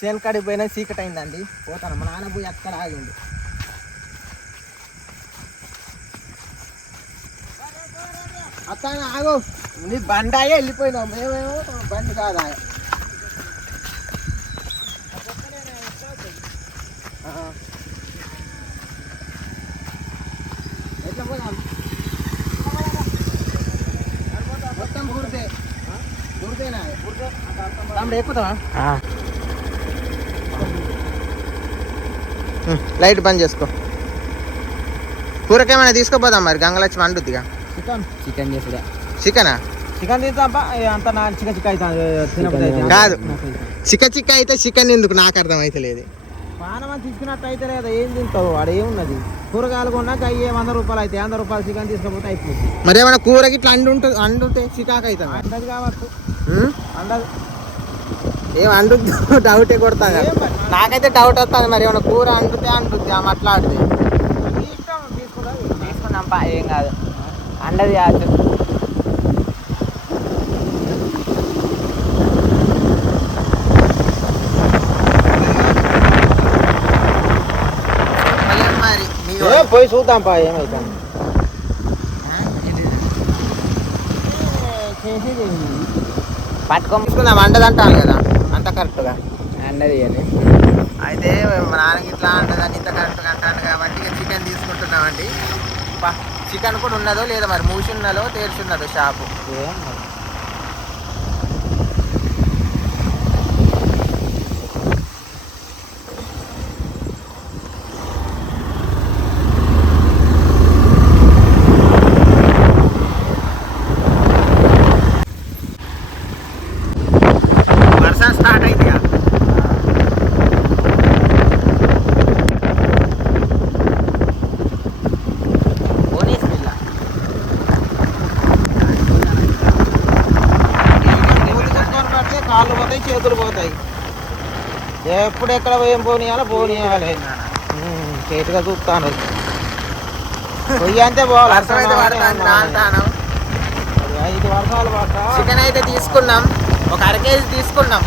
చేను కాడికి పోయినా చీకటి అయిందండి, పోతాను. మా నాన్న పోయి అక్కడ ఆగింది. అతను ఆగు, నీ బండి అయ్యే వెళ్ళిపోయినావు, మేమేమో బండి కాదా. ఎట్లా పోదాం? మొత్తం గుడితే గుడితేనా తమ్ముడు ఎక్కుతావా? లైట్ బంద్ చేసుకో. కూరకేమైనా తీసుకోపోదాం మరి, గంగలక్ష్మి అండుద్దిగా. చికెన్ చేసుడా? చికెనా? చికెన్ తింటాపా, అంత నా చికెన్ చిక్క అయితే కాదు. చిక్క అయితే చికెన్ ఎందుకు నాకు అర్థం అయితే లేదు. పానమని తీసుకున్నట్టు అయితే లేదా, ఏం తింటావు? వాడు ఏమున్నది, కూరగాయలు కొన్నాక అయ్యే 100 రూపాయలు అయితే 100 రూపాయలు చికెన్ తీసుకపోతే అయిపోతుంది. మరి ఏమైనా కూరకి ఇట్లా అండుంటే చికాకు అవుతుంది. అండదు కావచ్చు, అండదు. ఏం అండుద్దు డౌటే కొడతా. నాకైతే డౌట్ వస్తుంది. మరి ఏమైనా కూర అంటుతే అట్లా ఆడితే తీసుకున్నాంపా, ఏం కాదు. అండది కాదు. పోయి చూద్దాంపా ఏమైతుంది. పట్టుకుందాం, అండదంటాను కదా, అంత కరెక్ట్గా అండది అని. అయితే మా నాన్నకి ఇట్లా అంటదని ఇంత కరెక్ట్గా అంటాను కాబట్టి ఇక చికెన్ తీసుకుంటున్నామండి. చికెన్ కూడా ఉన్నదో లేదో మరి, మూసి ఉన్నదో తెరిచి ఉన్నదో షాపు. వర్షం స్టార్ట్ అయింది. కాళ్ళు పోతాయి, చేతులు పోతాయి. ఎప్పుడెక్కడ ఏం పోనీయాలి చేతిగా చూస్తాను. పొయ్యి అంతే పోవాలి. 5 వర్షాలు పడ్డా. చికెన్ అయితే తీసుకున్నాం, ఒక 1/2 కేజీ తీసుకున్నాం.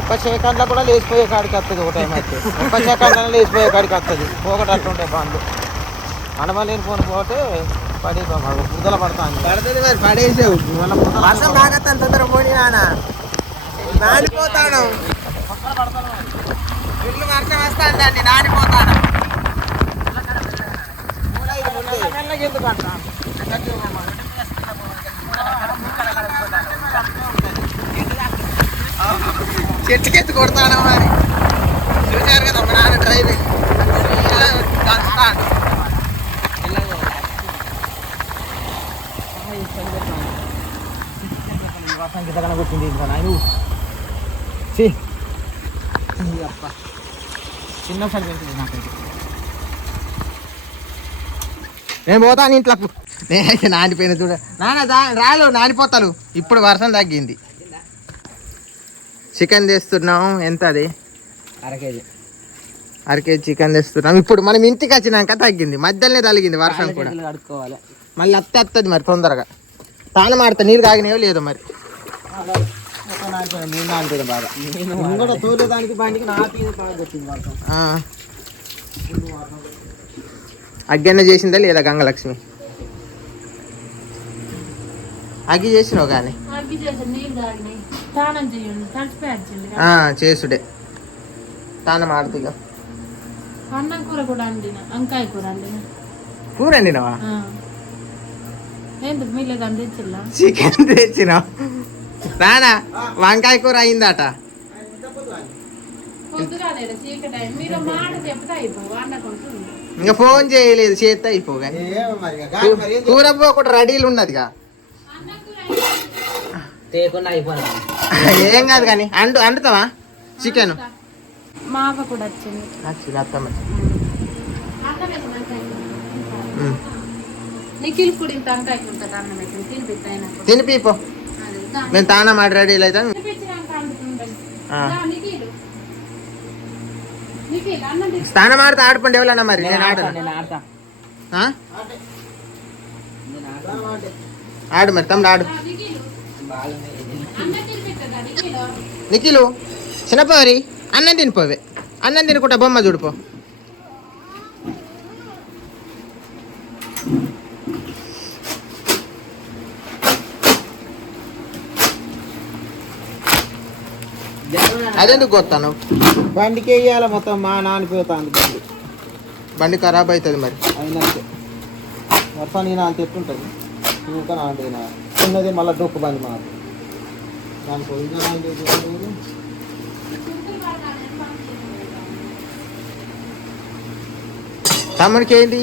ఒక్క సెకండ్లో కూడా లేచిపోయే కాడికి వస్తుంది. ఒక టైం అయితే ఒక్క సెకండ్లో లేచిపోయే కాడికి వస్తుంది. పోకటి అట్లుంటాయి బండ్లు. మనమలేని ఫోన్ పోతే పడి బుద్ధల పడతాను. పడుతుంది మరి, పడేసావు. వర్షం బాగా తొందర పోనీ నానిపోతాను. ఇల్లు వర్షం వస్తాండి, నానిపోతాను. చెట్టుకెత్తి కొడతాను మరి. చూసారు కదా మా నాన్న డ్రైవింగ్ దంచుతాడు. వర్షం గిట్టగానే కూర్చుంది ఇంకా నాయన. చిన్న సరి పెడుతుంది నాకైతే. నేను పోతాను ఇంట్లోకి. నేనైతే నానిపోయిన చూడ నాన్న, రాలు నానిపోతాను. ఇప్పుడు వర్షం తగ్గింది. చికెన్ తెస్తున్నాం. ఎంత అది? 1/2 కేజీ చికెన్ తెస్తున్నాం. ఇప్పుడు మనం ఇంటికి వచ్చినాక తగ్గింది, మధ్యలోనే తగిలింది వర్షం కూడా. కడుక్కోవాలి మళ్ళీ వస్తుంది మరి తొందరగా. తాను మాడితే నీరు తాగినేవో లేదో మరి. అగ్గన్న చేసిందా లేదా గంగలక్ష్మి? అగ్గి చేసినావు కానీ చేసుడే తానం ఆడుతుగా. కూర వండినావా? చికెన్ తెచ్చినా రానా. వంకాయ కూర అయిందట. ఇంకా ఫోన్ చేయలేదు, చేస్తే అయిపోగా. కూర పోకుండా రెడీలు ఉన్నదిగా. ఏం కాదు కానీ అండుతావా చికెన్? తినిపో, మేము తానా మాట రెడీలు అవుతాం. స్థానం ఆడితే ఆడుకోండి ఎవరన్నా మరి. నేను ఆడతా. ఆడు మరి తమ్ముడు ఆడు. నిఖిలు చిన్నపోరి అన్నం తినిపోవే, అన్నం తినుకుంటా బొమ్మ చూడిపో. అదెందుకు కొత్తాను? బండికి వేయాలి మొత్తం మా నానిపోతాను. బండి ఖరాబ్ అవుతుంది మరి. అయినంతే వర్షానికి నాన్న తెట్టుంటుంది ఇంకా నాంటే చిన్నది మళ్ళీ డొక్కు బండి మాకు దానికి తమ్ముడికి ఏంటి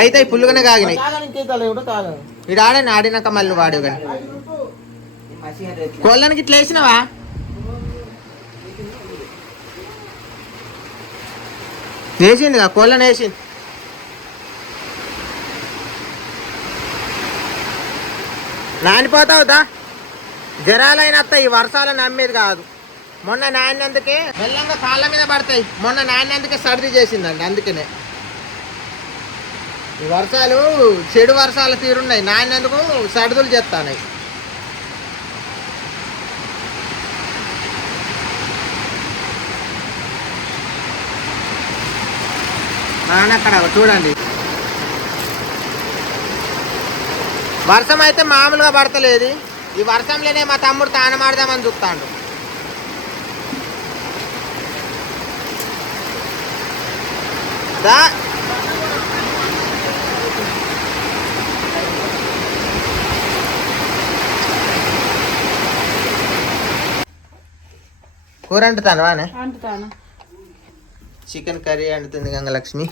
అయితే పుల్లుగానే కాగినాయి. ఇటు ఆడని ఆడినాక మళ్ళీ వాడు కానీ కోళ్ళనికి ఇట్లా వేసినావా? వేసిందిగా కోళ్ళని వేసింది. నానిపోతావుతా జరాలైన ఈ వర్షాలు నమ్మేది కాదు. మొన్న నాన్నందుకే మెల్లంగా కాళ్ళ మీద పడతాయి. మొన్న నాన్నందుకే సర్ది చేసిందండి. అందుకనే ఈ వర్షాలు చెడు వర్షాలు తీరున్నాయి. నాన్నందుకు సర్దులు చేస్తాయి. అక్కడ చూడండి వర్షం అయితే మామూలుగా పడతలేదు. ఈ వర్షంలోనే మా తమ్ముడు తానమాడదామని చూస్తాడు. కూర అంటుతాను వానే చికెన్ కర్రీ అంటుంది గంగలక్ష్మి.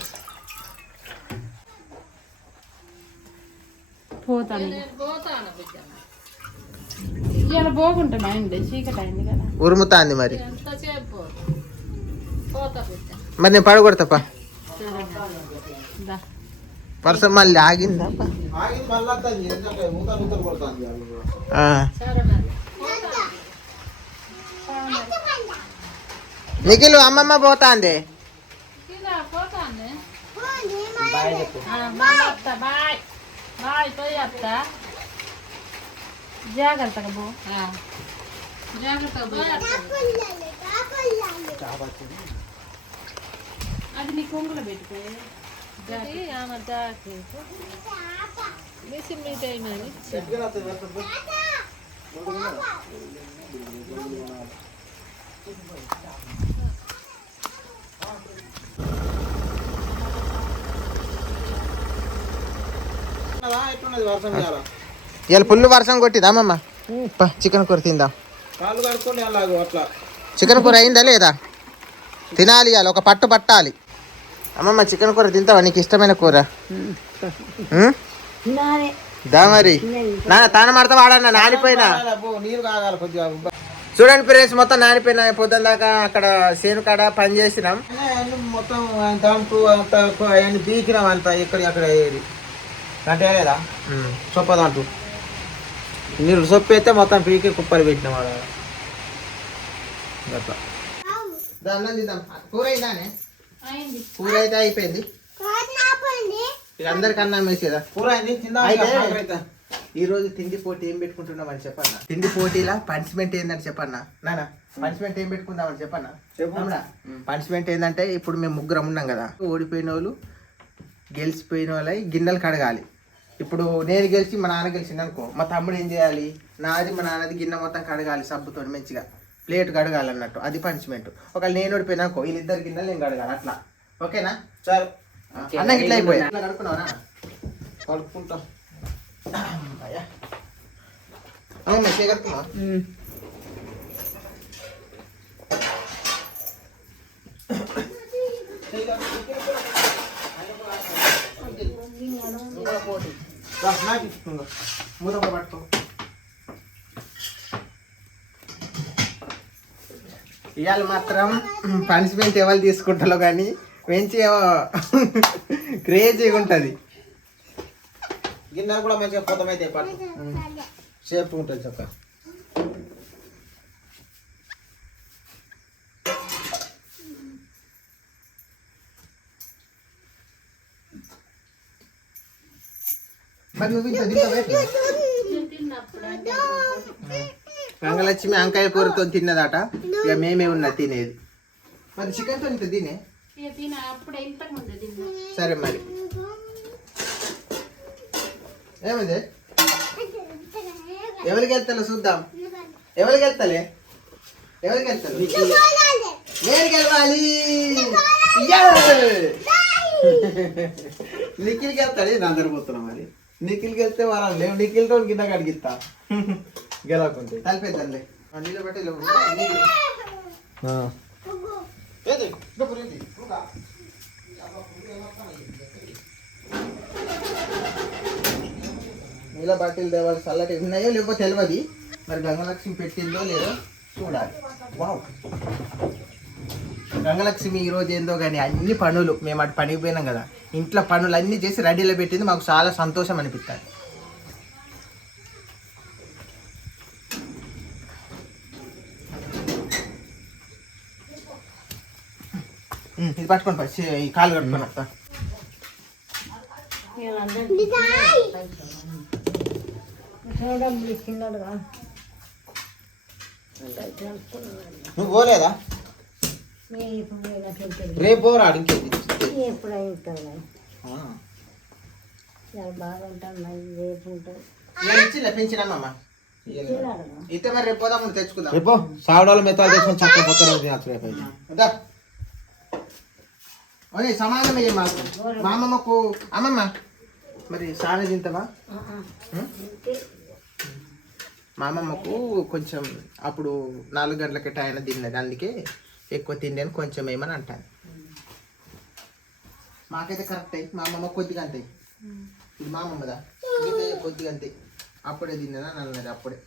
ఉరుముతాంది మరి. మరి నేను పడగొడతాపా. వర్షం మళ్ళీ ఆగిందా? నిఖిలు అమ్మమ్మ పోతాంది. జాగ్రత్తగా పో. అది నీ కొంగులో పెట్టుకో. ఇవాళ ఫుల్ వర్షం కొట్టింది అమ్మమ్మ. చికెన్ కూర తిందాం. చికెన్ కూర అయిందా లేదా? తినాలి. ఇవాళ ఒక పట్టు పట్టాలి. అమ్మమ్మ చికెన్ కూర తింటావా? నీకు ఇష్టమైన కూర దా మరి. నాన్న తానం ఆడతా వాడన్నా నానిపోయినా. చూడండి ఫ్రెండ్స్, మొత్తం నానిపోయినా. పొద్దున్న దాకా అక్కడ సేను కాడ పని చేసినాం. మొత్తం దాంట్లో అంత అవన్నీ బీకినాం. అంత ఇక్కడ అక్కడ అంటే లేదా సొప్ప దాంట్లో నీరు సొప్పు అయితే మొత్తం పీకి కుప్పలు పెట్టినాం. అట్లా కూర అయిందానే? కూర అయితే అయిపోయింది. అందరికి అన్నం వేసేదా? కూర అయింది. ఈ రోజు తిండి పోటీ ఏం పెట్టుకుంటున్నామని చెప్పన్నా. తిండి పోటీలా పనిష్మెంట్ ఏంటంటే చెప్పన్నా. నానా పనిష్మెంట్ ఏం పెట్టుకుందామని చెప్పన్నా. చెప్పన్నా పనిష్మెంట్ ఏంటంటే, ఇప్పుడు మేము ముగ్గురం ఉన్నాం కదా. ఓడిపోయిన వాళ్ళు గెలిచిపోయిన వాళ్ళై గిన్నెలు కడగాలి. ఇప్పుడు నేను గెలిచి మా నాన్న గెలిచింది అనుకో, మా తమ్ముడు ఏం చేయాలి? నాది మా నాన్నది గిన్నె మొత్తం కడగాలి సబ్బుతో మంచిగా. ప్లేట్ కడగాలి అన్నట్టు. అది పనిష్మెంట్. ఒకవేళ నేను ఓడిపోయినా అనుకో, వీళ్ళిద్దరు గిన్నెలు నేను కడగాలి. అట్లా ఓకేనా? సరే అన్న ఇట్లా అయిపోయా. ఇట్లా కడుక్కున్నావా? కడుక్కుంటా. అవును మెసేజ్ కడుక్కున్నావా? ఇవాళ మాత్రం పనిష్మెంట్ ఎవరు తీసుకుంటారో కానీ మంచిగా క్రేజీగా ఉంటుంది. గిన్నెలు కూడా మంచిగా కొత్తమైతే పట్టు షేప్ ఉంటుంది చక్క. మరి నువ్వు ఇంత తింటావా? గంగలక్ష్మి వంకాయ కూరతో తిన్నదట, ఇక మేమే ఉన్నా తినేది. మరి చికెన్తో ఇంత తినే. సరే మరి ఏమైంది? ఎవరికి వెళ్తా చూద్దాం. ఎవరికి వెళ్తలే? ఎవరికి వెళ్తాను? నేను గెలవాలి. నిఖిల్కి వెళ్తాడు, నేను అందరు పోతున్నాం. మరి నిఖిల్కి వెళ్తే వాళ్ళు లేవు. నిఖిల్తో కింద కడిగిస్తా గెలవకుంటే కలిపేద్దాంలే. నీళ్ళు బట్టి నీళ్ళ బాటిల్ దేవాలి. చల్లటి ఉన్నాయో లేకపోతే తెలియదు. మరి గంగలక్ష్మి పెట్టిందో లేదో చూడాలి. వావ్, గంగలక్ష్మి ఈరోజు ఏందో కానీ అన్ని పనులు మేము అటు పనికి పోయినాం కదా, ఇంట్లో పనులు అన్నీ చేసి రెడీలో పెట్టింది. మాకు చాలా సంతోషం అనిపిస్తుంది. ఇది పట్టుకొని పచ్చి ఈ కాలు కట్టుకొని వస్తా. నువ్వు పోలేదా? రేపు పోరాడు. ఇంకేది పెంచినామా అయితే మరి రేపు పోదాం. తెచ్చుకుందాం. రేపు సావడాల మెత్తాలు తెచ్చుకొని చక్కగా పోతాను. అదే సమానమే మాకు. మా అమ్మమ్మకు అమ్మమ్మ మరి సామె తింటావా? మా అమ్మమ్మకు కొంచెం అప్పుడు 4 గంటలకి ఆయన తిన్నది, అందుకే ఎక్కువ తిండి అని కొంచెం ఏమని అంటాను. మాకైతే కరెక్ట్ అయ్యి, మా అమ్మమ్మ కొద్దిగా అంతాయి. ఇది మా అమ్మమ్మదా, కొద్దిగా అంతాయి. అప్పుడే తిన్నదా అన్నది. అప్పుడే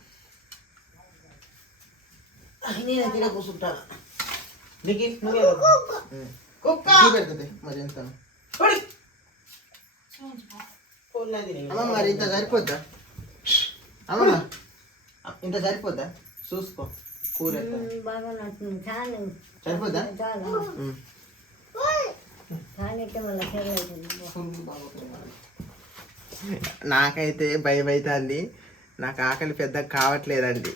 నేను తినే కూర్చుంటాను. పెడుతుంది మరి ఎంత అమ్మ. మరి ఇంత సరిపోద్దా అమ్మమ్మ? ఇంత సరిపోద్దా? చూసుకో కూర సరిపోద్దా? నాకైతే భయం అవుతుంది. నాకు ఆకలి పెద్దగా కావట్లేదండి.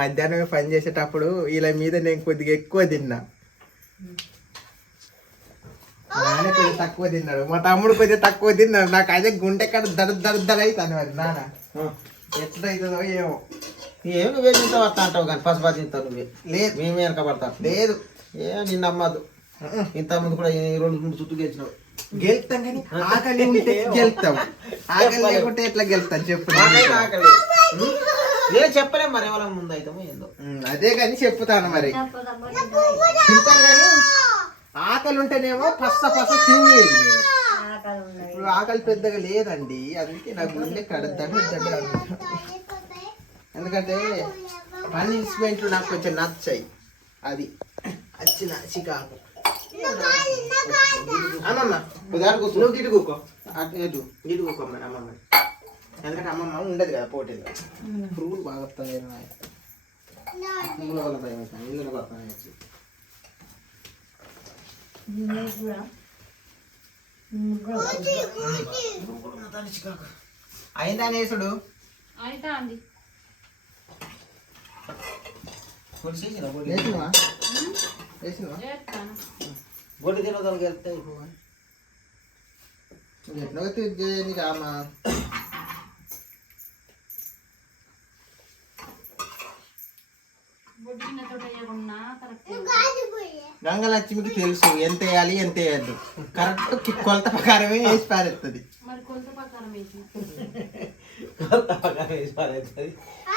మధ్యాహ్నం పని చేసేటప్పుడు ఇలా మీద నేను కొద్దిగా ఎక్కువ తిన్నా. నాన్న కొద్దిగా తక్కువ తిన్నాడు, మా తమ్ముడు కొద్దిగా తక్కువ తిన్నాడు. నాకు అదే గుండె కాడ దడ అవుతాను. మరి నాన్న ఎట్లా అవుతుందో ఏమో. ఏం నువ్వే తింటావు అట్లా అంటావు కానీ పసుపా తింటావు నువ్వే. లేదు మేమే వెనక పడతాం. లేదు నిన్న అమ్మదు. ఇంతకుముందు కూడా 2 3 చుట్టూ గెలిచినావు. గెలుస్తాం కానీ ఆకలి ఉంటే గెలుస్తాం. ఆకలి లేకుంటే ఎట్లా గెలుస్తాం చెప్పు. ఆకలి నేను చెప్పలేం మరి ఎవరి ముందు అవుతామో ఏందో. అదే కానీ చెప్తాను. మరి తింటాం కానీ ఆకలి ఉంటేనేమో పస్స తినేది. ఇప్పుడు ఆకలి పెద్దగా లేదండి, అందుకే నాకు గుండె కడతాను. ఎందుకంటే పనిష్మెంట్లు నాకు కొంచెం నచ్చాయి. అది వచ్చిన చికాకు. అమ్మమ్మ నువ్వు గిటుకో, గిటుకోకో మరి అమ్మమ్మ. ఎందుకంటే అమ్మమ్మ ఉండదు కదా పోటీలో. పురుగులు బాగా వస్తాయి. పురుగుల వల్ల భయం అవుతాను. ఇల్లు పడతాను. అయిందా నేసుడు? గొడ్డు తినదానికి వెళ్తే ఎట్లా చేయని రామా. గంగలక్ష్మికి తెలుసు ఎంత వేయాలి ఎంత వేయద్దు. కరెక్ట్ కొలత ప్రకారమే వేసి పారేస్తుంది.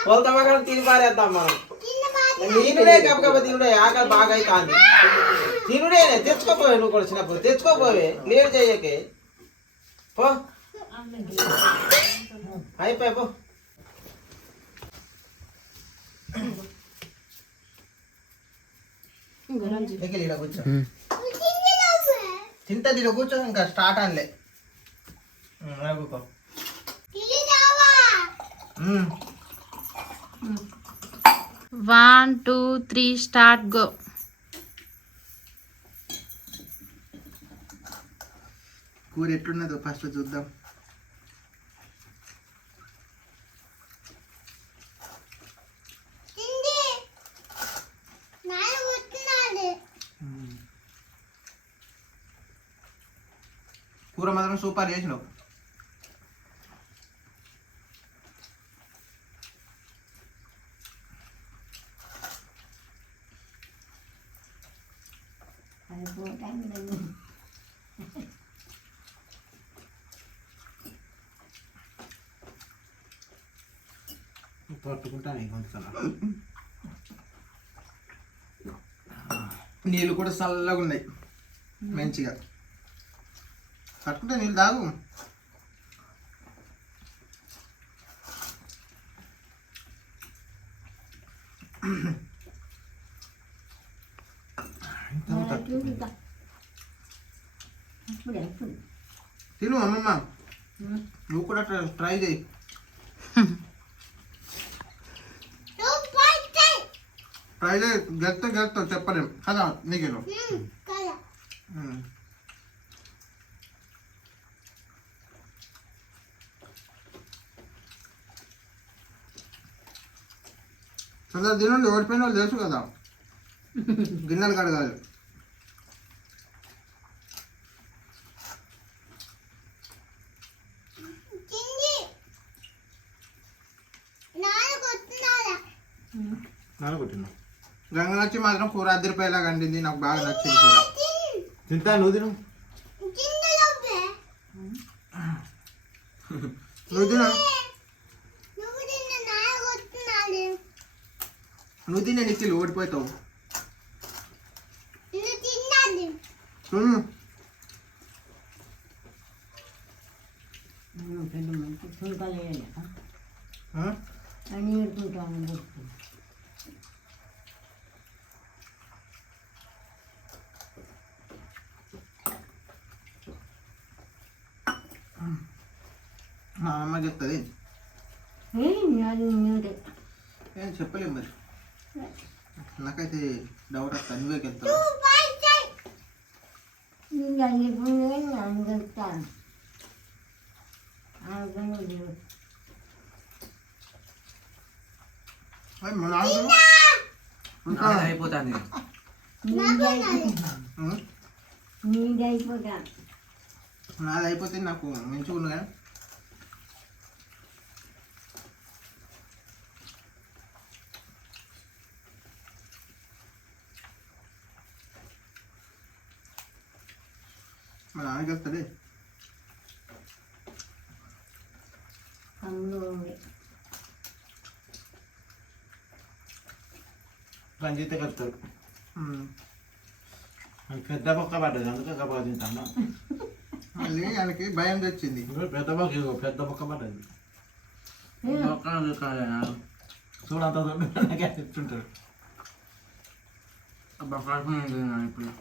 కొలత ప్రకారం తిని పారేద్దాం మనం. తినుడే కప్ప తినుడే. ఆకలి బాగా అవుతుంది. తినుడే. తెచ్చుకోపోవే. నువ్వు కూడా చిన్నప్పుడు తెచ్చుకోపోవే. లేవు చెయ్యకే పో. అయిపోయి పో. కూర్చో తింటది. కూర్చో ఇంకా స్టార్ట్ అనలే. కూకో 1 2 3 స్టార్ట్ గో. కూర ఎట్లున్నదో ఫస్ట్ చూద్దాం. కూర మాత్రం సూపర్ చేసినావు. పట్టుకుంటాను ఇంకొంచెం. నీళ్ళు కూడా చల్లగా ఉన్నాయి మంచిగా. పట్టుకుంటే నీళ్ళు తాగు. తిను అమ్మమ్మ, నువ్వు కూడా ట్రై చేయి. ట్రై చేయి, గెలుస్తావు చెప్పలేము కదా నీకేను. తొందర తినండి, ఓడిపోయిన వాళ్ళు తెలుసు కదా, గిన్నెలు కడగాలి. నానగొట్టినా గంగనచ్చి మాత్రం కూర 10 రూపాయలాగా అండింది, నాకు బాగా నచ్చింది కూర. తింటా, నువ్వు తిను. నువ్వు తినే నిఖిల్, ఓడిపోతావు. మా అమ్మ చెప్తుంది, ఏం చెప్పలేము మరి. నాకైతే డౌట్ వస్తా, నువ్వే వెళ్తావు. అయిపోతాను. నాది అయిపోతే నాకు మంచిగా ఉంది కానీ మా నాన్నకి వస్తుంది. రంజిత కలుస్తాడు. పెద్ద పక్క పడ్డది, అందుకే కబాబ్ తింటాను. మళ్ళీ ఆయనకి భయం తెచ్చింది. పెద్ద పక్క పడ్డది. చూడంత చెప్తుంటాడు. ఇప్పుడు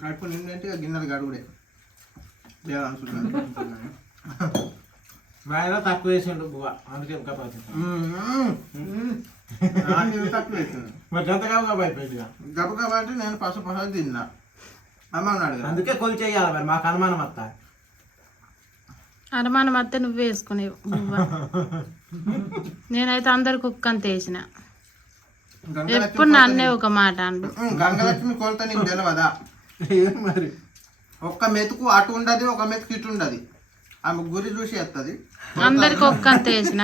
కడుపు నిండంటే గిన్నెలు గడుగుడే అనుకుంటున్నాను. బాగా తక్కువ వేసిండు బువ్వ, అందుకే కబాబ్ తక్కువ వేసింది. మరి ఎంత కబాబ్ అయిపోయింది. గబగబా అంటే నేను పసు తిన్నా. అమ్మ అన్నాడు, అందుకే కొలి చెయ్యాలి మరి, మాకు అనుమానం వస్తా. అనుమానం అత్తే నువ్వు వేసుకునేవు. నేనైతే అందరికి కుక్క అంత వేసిన. ఎప్పుడు నన్నే ఒక మాట అండు. గంగలక్ష్మి కొలత నీకు తెలియదా మరి? ఒక్క మెతుకు అటు ఉండదు, ఒక మెతుకు ఇటు ఉండదు. ఆమె గురి చూసి వస్తుంది. అందరికి ఒక్క అంత వేసిన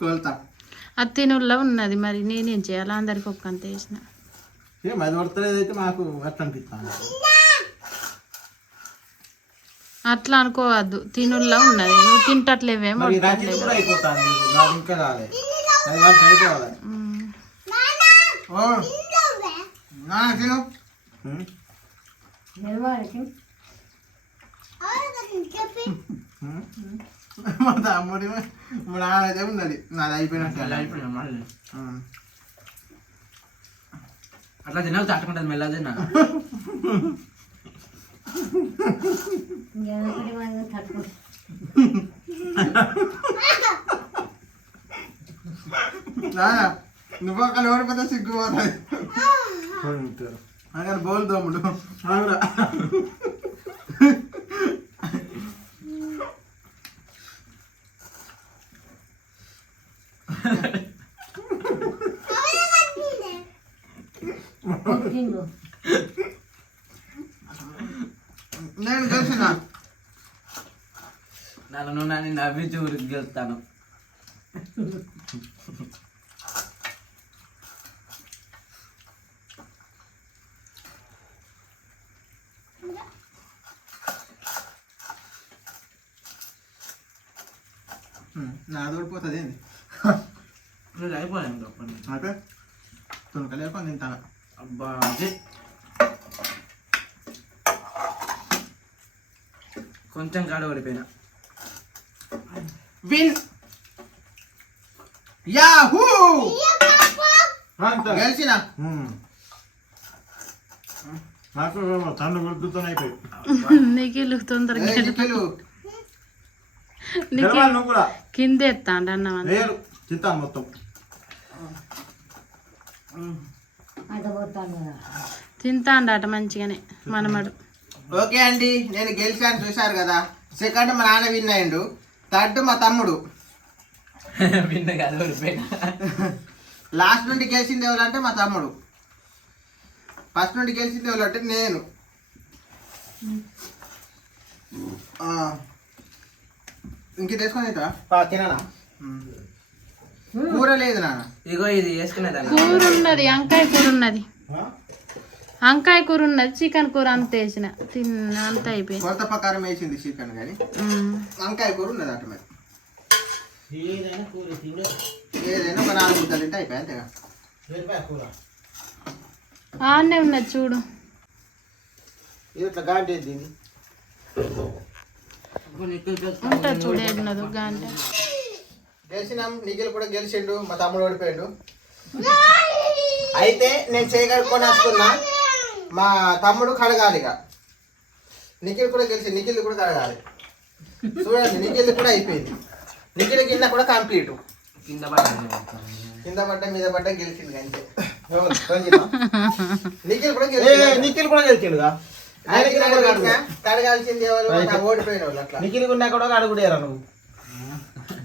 కొలత అది తినుల్లో ఉన్నది. మరి నేనేం చేయాలి? అందరికి ఒక్క అంత వేసిన. అది పడతలేదైతే మాకు అట్లా అనిపిస్తాను. అట్లా అనుకోవద్దు, తినుల్లో ఉన్నది. నువ్వు తింటట్లేవేమో. అయిపోతాను ఇంకా రాలేదు. మా తమ్ముడి మా నాన్నైతే ఉన్నది, నాది అయిపోయినట్టు. అట్లా తినకు, తట్టుకుంటుంది మెల్ల తిన్నా. నువ్వు అక్కడ ఓడిపోతే సిగ్గుపోతాయి. అక్కడ బోల్ తమ్ముడు నేను గెలిచిన నన్ను నన్ను నవ్వించి ఊరికి గెలుస్తాను. నాది ఓడిపోతుంది ఏంది అయిపోయాను అయితే తునకలేకొని తింటాను. అబ్బా అది కొంచెం కాడ ఓడిపోయినా. విన్ యాహూ గెలిచిన నాకు తన్ను గుర్తుతో అయిపోయి నిఖిల్ తొందరగా నిఖిలు నిఖిల్ నువ్వు కూడా కింద ఎత్తాండి అన్నం అంతా. లేరు చిత్తాను మొత్తం తింటాండట మంచిగానే మనమడు. ఓకే అండి, నేను గెలిచాను చూశారు కదా. సెకండ్ మా నాన్న విన్ అయ్యిండు, థర్డ్ మా తమ్ముడు. విన్న కాదు ఓడిపోయినా. లాస్ట్ నుండి గెలిచింది ఎవరంటే మా తమ్ముడు, ఫస్ట్ నుండి గెలిచింది ఎవరంటే నేను. ఇంక తీసుకొని తినా కూర లేదు నాన్న. ఇగో ఇది వేసుకునేదాన్ని. కూర ఉన్నది, వంకాయ కూర ఉన్నది, వంకాయ కూర ఉన్నది, చికెన్ కూర అంత వేసిన అంత అయిపోయింది. కొరత ప్రకారం వేసింది చికెన్ కానీ వంకాయ కూర ఉన్నది అటు మరి. ఏదైనా ఒక 4 ముద్దలు తింటే అయిపోయి అంతేగా. ఆడనే ఉన్నది చూడు. ఇది ఇట్లా గాంటేది ఉంటుంది చూడు ఏడున్నది గంట. గెలిచినాం, నిఖిల్ కూడా గెలిచిండు, మా తమ్ముడు ఓడిపోయాడు. అయితే నేను చేయగలుగుకొని వస్తున్నా, మా తమ్ముడు కడగాలి. ఇక నిఖిల్ కూడా గెలిచి నిఖిల్ కూడా కడగాలి. చూడండి, నిఖిల్ కూడా అయిపోయింది. నిఖిల్ కింద కూడా కంప్లీట్. కింద పడ్డ మీద పడ్డ గెలిచింది అంతే. నిఖిల్ కూడా గెలిచిండుగా. కడగాల్సింది ఎవరు? ఓడిపోయిన వాళ్ళు. అట్లా నిఖిల్ ఉన్నా కూడా అడుగుడేరా నువ్వు.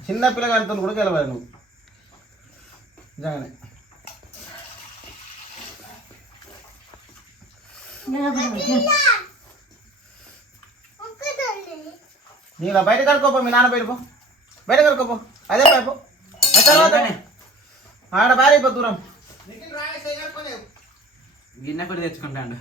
చిన్న పిల్లగాడితో కూడా గెలవాలి నువ్వు నిజంగానే. నీకు బయట కడుకోపో, మీ నాన్న బయటపో, బయట కడుకోపో. అదే పైపో తర్వాత ఆడ భార్య దూరం. గిన్నె కూడా తెచ్చుకుంటాడు.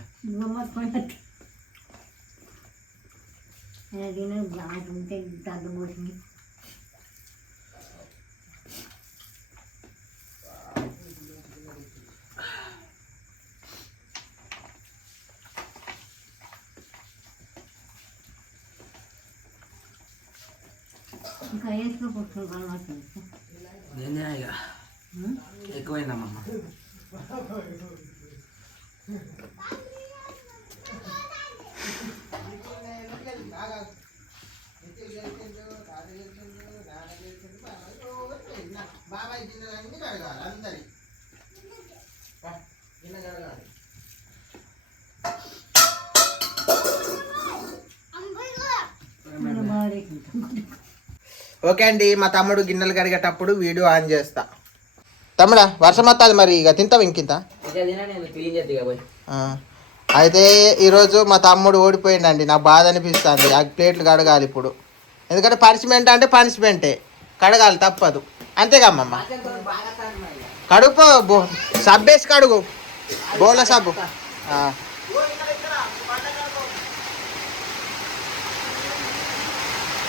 ఎక్కువైందమ్మా. బాబాయ్ గిన్నెలన్నీ కడగాలి అందరి. గిన్నె కడగాలి. ఓకే అండి, మా తమ్ముడు గిన్నెలు కడిగేటప్పుడు వీడియో ఆన్ చేస్తా. తమ్ముడా వర్షం వస్తుంది మరి, ఇక తింటావు ఇంకింత. అయితే ఈరోజు మా తమ్ముడు ఓడిపోయిందండి, నాకు బాధ అనిపిస్తుంది. ఆ ప్లేట్లు కడగాలి ఇప్పుడు, ఎందుకంటే పనిష్మెంట్ అంటే పనిష్మెంటే, కడగాలి తప్పదు. అంతేగా అమ్మమ్మ? కడుగు, సబ్బేసి కడుగు, బోల సబ్బు.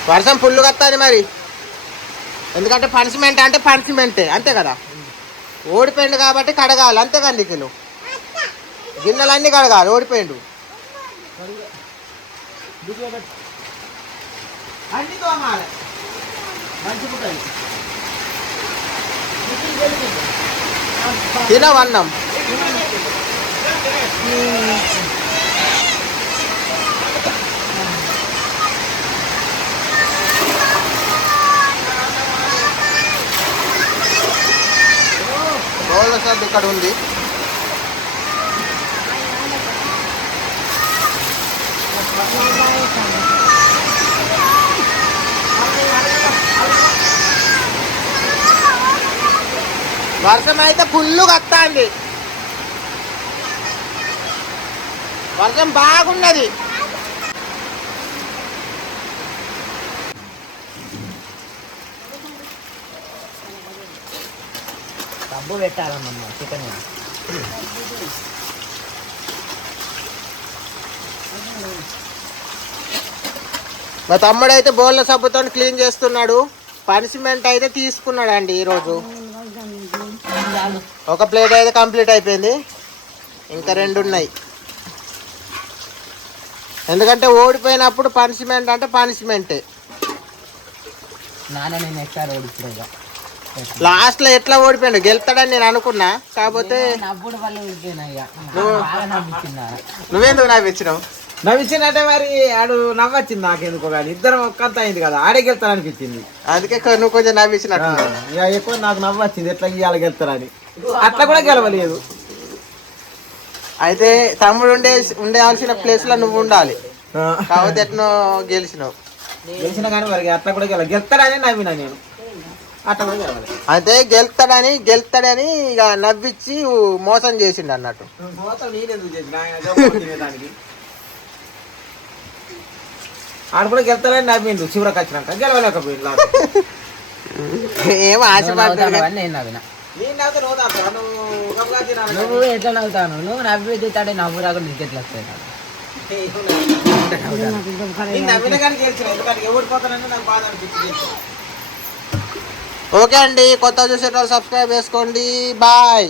వర్షం ఫుల్గా వస్తుంది మరి, ఎందుకంటే పనిష్మెంట్ అంటే పనిష్మెంటే, అంతే కదా. ఓడిపోయిండు కాబట్టి కడగాలి, అంతేగా నీకు. గిన్నెలన్నీ కడగాలి, ఓడిపోయిండు. తినవన్నం. బౌల్ సబ్ ఇక్కడ ఉంది. వర్షం అయితే ఫుల్గా వస్తుంది. వర్షం బాగున్నది. డబ్బు పెట్టాలమ్మా చికెన్. మా తమ్ముడు అయితే బోళ్ళ సబ్బుతో క్లీన్ చేస్తున్నాడు. పనిష్మెంట్ అయితే తీసుకున్నాడు అండి ఈరోజు. ఒక ప్లేట్ అయితే కంప్లీట్ అయిపోయింది, ఇంకా 2 ఉన్నాయి. ఎందుకంటే ఓడిపోయినప్పుడు పనిష్మెంట్ అంటే పనిష్మెంటే. లాస్ట్ లో ఎట్లా ఓడిపోయాడు, గెలుతాడని నేను అనుకున్నా. కాకపోతే నువ్వెందుకు నవ్విచ్చినావు? నవ్విచ్చినట్టే మరి ఆడు నవ్వచ్చింది నాకెందుకో, కానీ ఇద్దరం ఒక్కంత అయింది కదా, ఆడే గెలుతాడు అనిపించింది. అందుకే నువ్వు కొంచెం నవ్విచ్చినట్టు. ఇక ఎక్కువ నాకు నవ్వచ్చింది, ఎట్లా ఇవాళ గెలుతారని. అట్లా కూడా గెలవలేదు. అయితే తమ్ముడు ఉండేవాల్సిన ప్లేస్ లో నువ్వు ఉండాలి. కాకపోతే ఎట్నో గెలిచినావు. గెలిచిన కానీ మరి అట్లా కూడా గెలుతాడని నవ్వినా నేను. అట్లా కూడా గెలవాలి. అయితే గెలుతాడని ఇక నవ్విచ్చి మోసం చేసిండు అన్నట్టు. నేనెందుకు చేసిన దానికి ఆడు కూడా గెలుతాడని నవ్విండు. చివరికి వచ్చినాక గెలవలేకపోయింది. ఏం ఆశపడ్డాడు. నేను నవ్వుతా నువ్వు ఎట్లా నవ్వుతాను? నువ్వు నవ్వి చూస్తాడే నవ్వు రాకుండా నీకు ఎట్లా వస్తాయి? నవ్విన కానీ గెలిచిన, ఎందుకంటే ఓడిపోతానని నాకు బాధ అనిపించింది. ఓకే అండి, కొత్త చూసేటప్పుడు సబ్స్క్రైబ్ చేసుకోండి. బాయ్.